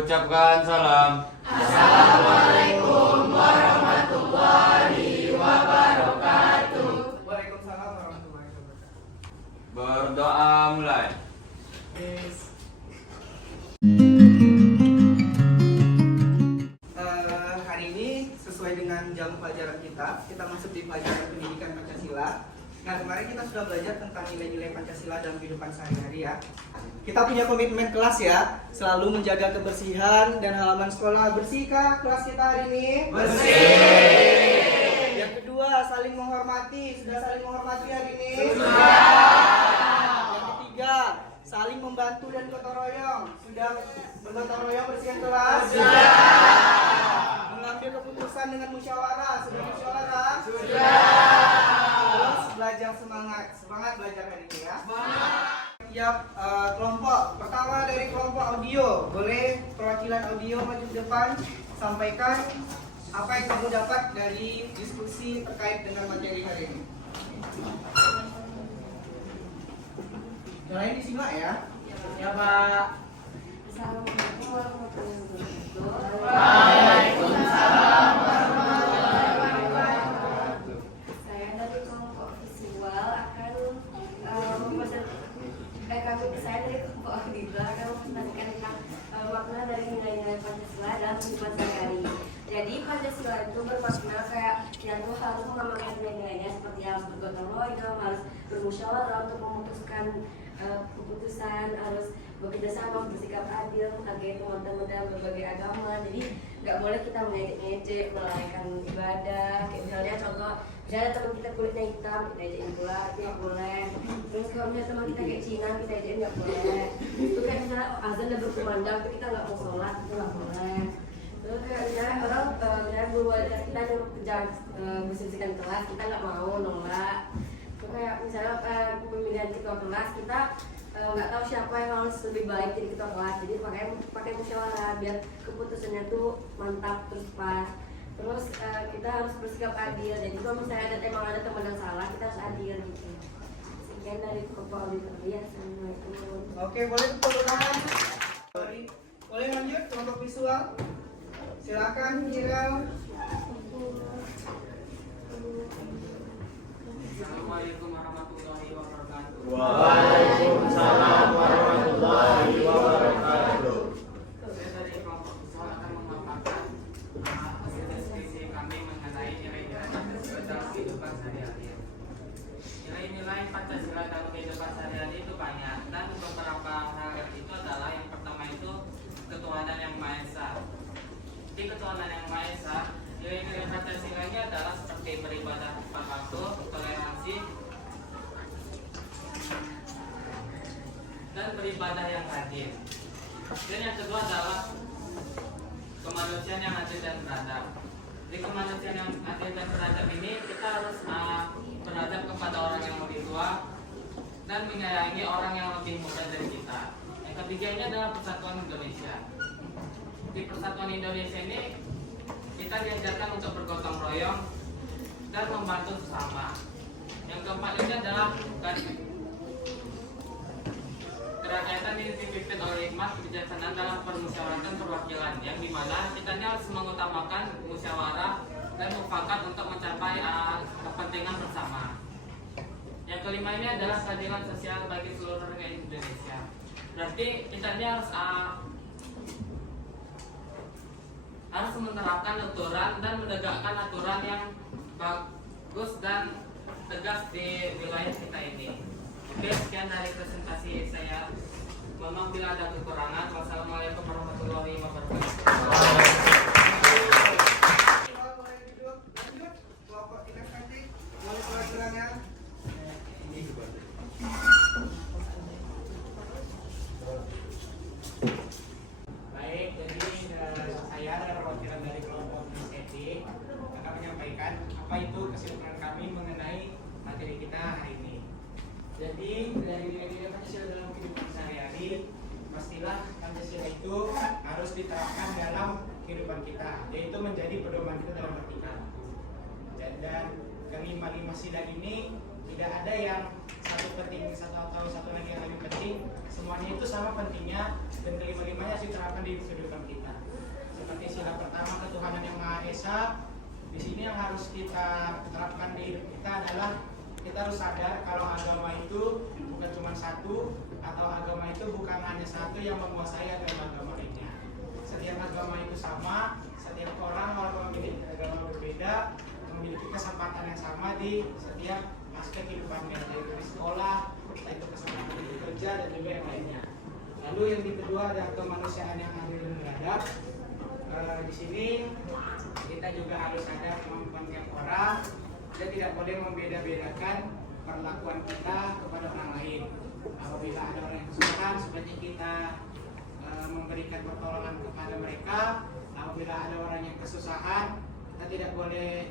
Ucapkan salam. Assalamualaikum warahmatullahi wabarakatuh. Waalaikumsalam warahmatullahi wabarakatuh. Berdoa mulai. Yes. Hari ini sesuai dengan jam pelajaran kita masuk di pelajaran pendidikan Pancasila. Nah, kemarin kita sudah belajar tentang nilai-nilai Pancasila dalam kehidupan sehari-hari ya. Kita punya komitmen kelas ya, selalu menjaga kebersihan dan halaman sekolah. Bersihkah kelas kita hari ini? Bersih. Yang kedua, saling menghormati. Sudah saling menghormati hari ini? Sudah. Yang ketiga, saling membantu dan gotong royong. Sudah bergotong royong bersihkan kelas? Sudah. Mengambil keputusan dengan musyawarah. Sudah musyawarah? Sudah. Terus belajar semangat belajar hari ini ya. Tiap kelompok, pertama dari kelompok audio, boleh perwakilan audio maju ke depan, sampaikan apa yang kamu dapat dari diskusi terkait dengan materi hari ini. Yang lain disimak ya. Ya Pak. Assalamualaikum warahmatullahi wabarakatuh. Waalaikumsalam warahmatullahi wabarakatuh. Saya dari kelompok visual akan saya dari kelompok audio akan mempresentasikan tentang makna dari nilai-nilai Pancasila dalam kehidupan sehari-hari. Jadi Pancasila itu bermakna kayak yang tuh harus mengamalkan nilai-nilainya seperti harus bergotong royong, harus bermusyawarah untuk memutuskan keputusan, harus bekerjasama, bersikap adil sebagai teman-teman dalam berbagai agama. Jadi nggak boleh kita mengejek-ngejek, melalaikan ibadah. Kayak misalnya contoh, misalnya teman kita kulitnya hitam, kita ejekin pula, itu nggak boleh. Terus kalau misalnya teman kita kayak Cina, kita ejekin nggak boleh. Itu kayak misalnya azan udah berkumandang, itu kita nggak mau sholat, itu nggak boleh. Terus kayak misalnya orang, misalnya guru wajah kita nyuruh kerja bersihkan kelas, kita nggak mau, nolak. Terus kayak misalnya pemilihan ketua kelas, kita nggak tahu siapa yang harus lebih baik jadi ketua kelas, jadi pakai musyawarah biar keputusannya tuh mantap terus pas. Terus kita harus bersikap adil, jadi kalau misalnya emang ada teman yang salah, kita harus adil gitu. Sekian dari kelompok auditor ya. Assalamualaikum. Oke, boleh tepuk tangan. Boleh lanjut kelompok visual. Silakan Kirel. Assalamualaikum warahmatullahi wabarakatuh. Waalaikumsalam warahmatullahi wabarakatuh. Saya dari kelompok visual akan memaparkan hasil diskusi kami mengenai nilai-nilai Pancasila dalam kehidupan sehari-hari. Nilai-nilai Pancasila dalam kehidupan sehari-hari itu banyak, dan beberapa hal itu adalah yang pertama itu ketuhanan yang Maha Esa. Di ketuhanan yang Maha Esa, nilai-nilai Pancasila ini adalah seperti beribadah tepat waktu, toleransi, dan beribadah yang rajin. Dan yang kedua adalah kemanusiaan yang adil dan beradab. Di kemanusiaan yang adil dan beradab ini kita harus beradab kepada orang yang lebih tua dan menyayangi orang yang lebih muda dari kita. Yang ketiganya adalah persatuan Indonesia. Di persatuan Indonesia ini kita diajarkan untuk bergotong royong dan membantu sesama. Yang keempat ini adalah kerakyatan ini dipimpin oleh hikmah kebijaksanaan dalam permusyawaratan perwakilan, yang dimana kita ini harus mengutamakan musyawarah dan mufakat untuk mencapai kepentingan bersama. Yang kelima ini adalah keadilan sosial bagi seluruh rakyat Indonesia. Berarti kita ini harus menerapkan aturan dan menegakkan aturan yang bagus dan tegas di wilayah kita ini. Oke, sekian dari presentasi saya. Mohon maaf bila ada kekurangan. Wassalamualaikum warahmatullahi wabarakatuh. Boleh duduk. Lanjut. Kelompok kita cantik. Boleh pelajarannya. Baik, jadi saya perwakilan dari kelompok etik akan menyampaikan apa itu kesimpulan kami mengenai materi kita hari ini. Jadi dari nilai-nilai Pancasila dalam kehidupan sehari-hari, pastilah Pancasila itu harus diterapkan dalam kehidupan kita, yaitu menjadi pedoman kita dalam bertindak. Dan kelima-lima sila ini tidak ada yang satu lagi yang lebih penting, semuanya itu sama pentingnya dan kelima-limanya harus diterapkan di kehidupan kita. Seperti sila pertama ketuhanan yang Maha Esa, di sini yang harus kita terapkan di hidup kita adalah kita harus sadar kalau agama itu bukan cuma satu, atau agama itu bukan hanya satu yang menguasai agama lainnya. Setiap agama itu sama, setiap orang memiliki agama berbeda, memiliki kesempatan yang sama di setiap aspek kehidupannya, yaitu di sekolah, yaitu kesempatan di kerja dan juga yang lainnya. Lalu yang kedua ada kemanusiaan yang adil dan beradab. Di sini kita juga harus ada kemampuan tiap orang. Kita tidak boleh membeda-bedakan perlakuan kita kepada orang lain. Apabila ada orang yang kesusahan, sebaiknya kita memberikan pertolongan kepada mereka. Apabila ada orang yang kesusahan, kita tidak boleh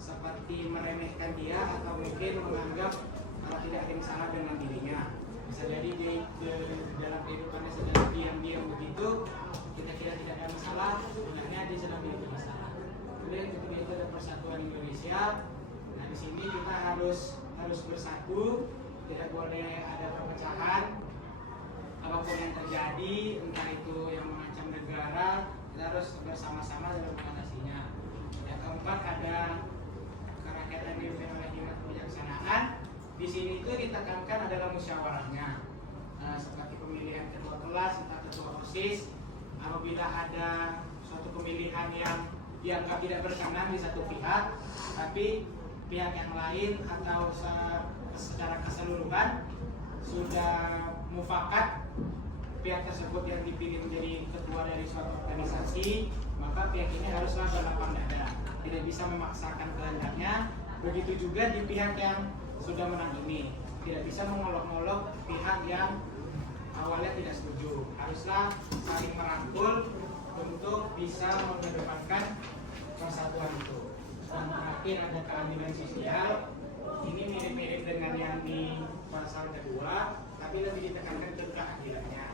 seperti meremehkan dia atau mungkin menganggap kalau tidak ada yang salah dengan dirinya. Bisa jadi di dalam kehidupannya sedang diam-diam begitu, kita kira tidak ada masalah, sebenarnya dia sedang memiliki masalah. Kemudian ketika itu ada persatuan Indonesia. Nah di sini kita harus bersatu, tidak boleh ada perpecahan. Apapun yang terjadi, entah itu yang mengancam negara, kita harus bersama-sama dalam mengatasinya. Yang keempat ada kerakyatan dipimpin oleh hikmat kebijaksanaan. Di sini itu ditekankan adalah musyawarahnya, seperti pemilihan ketua kelas atau ketua OSIS. Apabila ada suatu pemilihan yang dianggap tidak berkenan di satu pihak, tapi pihak yang lain atau secara keseluruhan sudah mufakat pihak tersebut yang dipilih menjadi ketua dari suatu organisasi, maka pihak ini haruslah berlapang dada, tidak bisa memaksakan kehendaknya. Begitu juga di pihak yang sudah menang ini, tidak bisa mengolok-olok pihak yang awalnya tidak setuju. Haruslah saling merangkul untuk bisa mengedepankan persatuan itu. Dan terakhir ada keadilan sosial. Ini mirip-mirip dengan yang di pasal kedua, tapi lebih ditekankan ke keadilannya.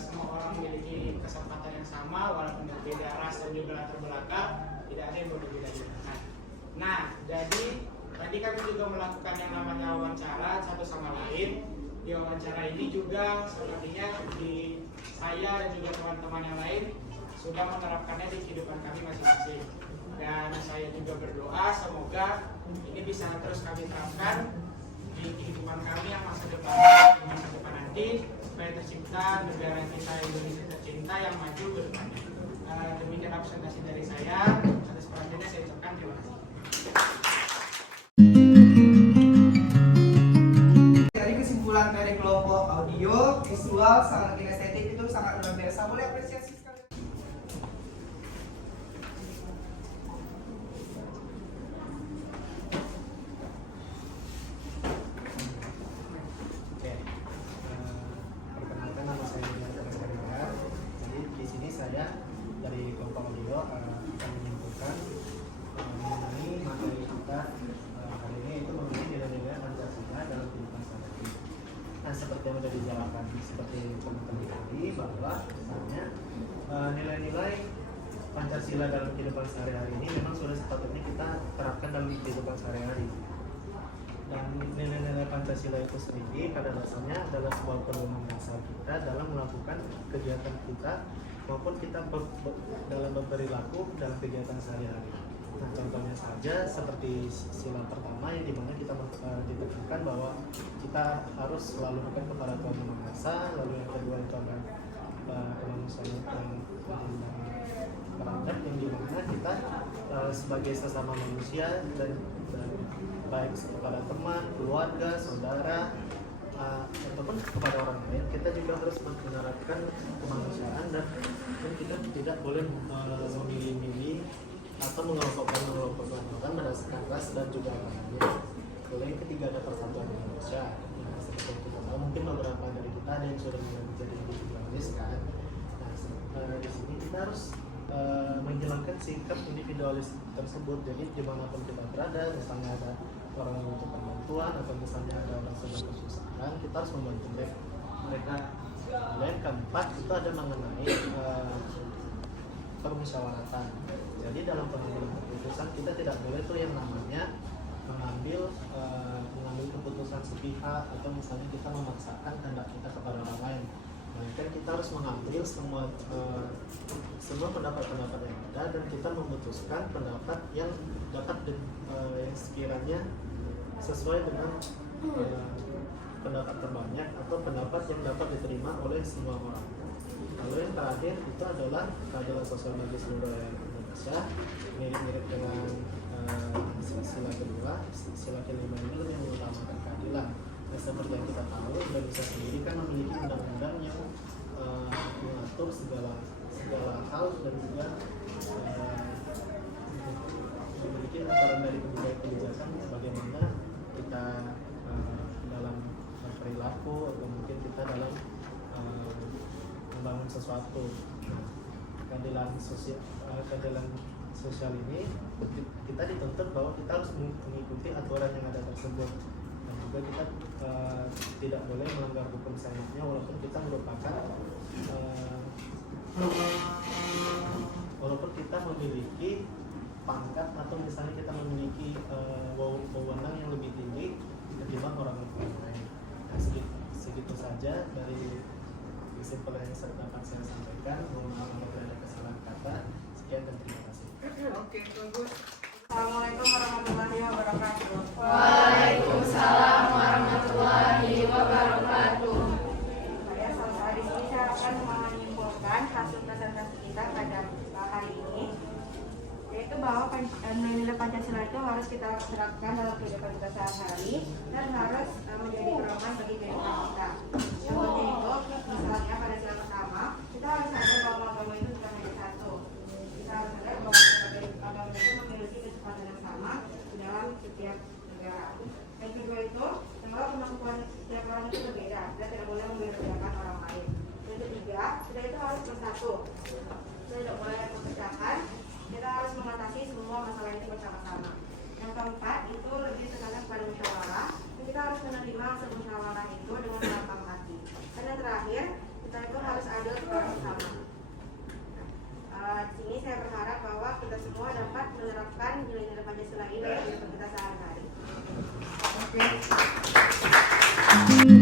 Semua orang memiliki kesempatan yang sama, walaupun berbeda ras dan juga latar belakang, tidak ada yang berbeda-bedakan. Nah, jadi tadi kami juga melakukan yang namanya wawancara satu sama lain. Di wawancara ini juga sepertinya di saya dan juga teman-teman yang lain sudah menerapkannya di kehidupan kami masing-masing. Dan saya juga berdoa semoga ini bisa terus kami terapkan di kehidupan kami yang masa depan nanti, supaya tercipta negara kita Indonesia tercinta yang maju ke depannya. Demikian presentasi dari saya. Atas perhatiannya saya ucapkan terima kasih. Dari kesimpulan dari kelompok audio, visual, sama kinestetik itu sangat luar biasa. Boleh apresiasi sekali. Perkenalkan, nama saya Dian Sarika. Jadi di sini saya dari kelompok audio akan menyimpulkan mengenai materi kita hari ini, itu mengenai nilai-nilai Pancasila dalam kehidupan sehari-hari. Nah, seperti yang sudah dijelaskan seperti teman-teman tadi, bahwa misalnya nilai-nilai Pancasila dalam kehidupan sehari-hari ini memang sudah sepatutnya kita terapkan dalam kehidupan sehari-hari. Dan nilai-nilai Pancasila itu sendiri pada dasarnya adalah sebuah pedoman dasar kita dalam melakukan kegiatan kita maupun kita dalam berperilaku dalam kegiatan sehari-hari. Nah, contohnya saja seperti sila pertama yang dimana kita ditekankan bahwa kita harus selalu dekat kepada Tuhan Yang Maha Esa. Lalu yang kedua itu adalah kemanusiaan yang beradab, yang dimana kita sebagai sesama manusia dan baik kepada teman, keluarga, saudara, ataupun kepada orang lain, kita juga harus menerapkan kemanusiaan dan kita tidak boleh memilih-milih atau mengelompokkan orang berdasarkan ras dan juga agama. Lalu yang ketiga ada persatuan Indonesia. Nah, seperti yang kita tahu, mungkin beberapa dari kita ada yang sudah menjadi individualis kan. Nah, di sini kita harus menghilangkan sikap individualis tersebut. Jadi dimanapun kita berada, misalnya ada orang yang membutuhkan bantuan atau misalnya ada orang sedang kesusahan, kita harus membantu mereka. Dan keempat itu ada mengenai permusyawaratan. Jadi dalam pengambilan keputusan kita tidak boleh tuh yang namanya mengambil keputusan sepihak atau misalnya kita memaksakan kehendak kita kepada orang lain. Melainkan kita harus mengambil semua pendapat-pendapat yang ada dan kita memutuskan pendapat yang yang sekiranya sesuai dengan pendapat terbanyak atau pendapat yang dapat diterima oleh semua orang. Lalu yang terakhir itu adalah keadilan sosial bagi seluruh rakyat Indonesia, mirip-mirip dengan sila kedua. Sila kelima ini yang mengutamakan keadilan. Nah, seperti yang kita tahu, Indonesia sendiri kan memiliki undang-undang yang mengatur segala hal dan juga memiliki aturan dari kebijakan bagaimana kita dalam perilaku atau mungkin kita dalam membangun sesuatu. Keadilan sosial ini kita dituntut bahwa kita harus mengikuti aturan yang ada tersebut, dan juga kita tidak boleh melanggar hukum selanjutnya walaupun kita merupakan walaupun kita memiliki pangkat atau misalnya kita memiliki wewenang yang lebih tinggi ketimbang orang lain. Nah, segitu saja dari kesimpulan yang dapat saya sampaikan. Mohon maaf apabila ada kesalahan kata. Sekian dan terima kasih. Oke, bagus. Assalamualaikum warahmatullahi wabarakatuh. Waalaikumsalam warahmatullahi wabarakatuh. Saya Salsa. Di sini saya akan menyimpulkan hasil presentasi kita pada hari ini, yaitu bahwa nilai Pancasila itu harus kita terapkan dalam kehidupan kita sehari-hari dan harus menjadi pedoman bagi kehidupan kita. Contohnya itu, misalnya pada sila pertama, kita harus sadar bahwa agama itu bukan hanya satu. Kita harus sadar bahwa agama itu memiliki kesempatan yang sama dalam setiap negara. Yang kedua itu, bahwa kemampuan setiap orang itu berbeda dan tidak boleh membedakan orang lain. Yang ketiga, kita itu harus bersatu. Kita tidak boleh memecahkan. Kita harus mengatasi semua masalah itu bersama-sama. Yang keempat, itu lebih tekankan pada musyawarah. Kita harus menerima hasil musyawarah itu dengan lapang hati. Dan yang terakhir, kita itu harus adil kepada sesama. Di sini saya berharap bahwa kita semua dapat menerapkan nilai-nilai Pancasila ini dalam kehidupan kita sehari-hari. Oke.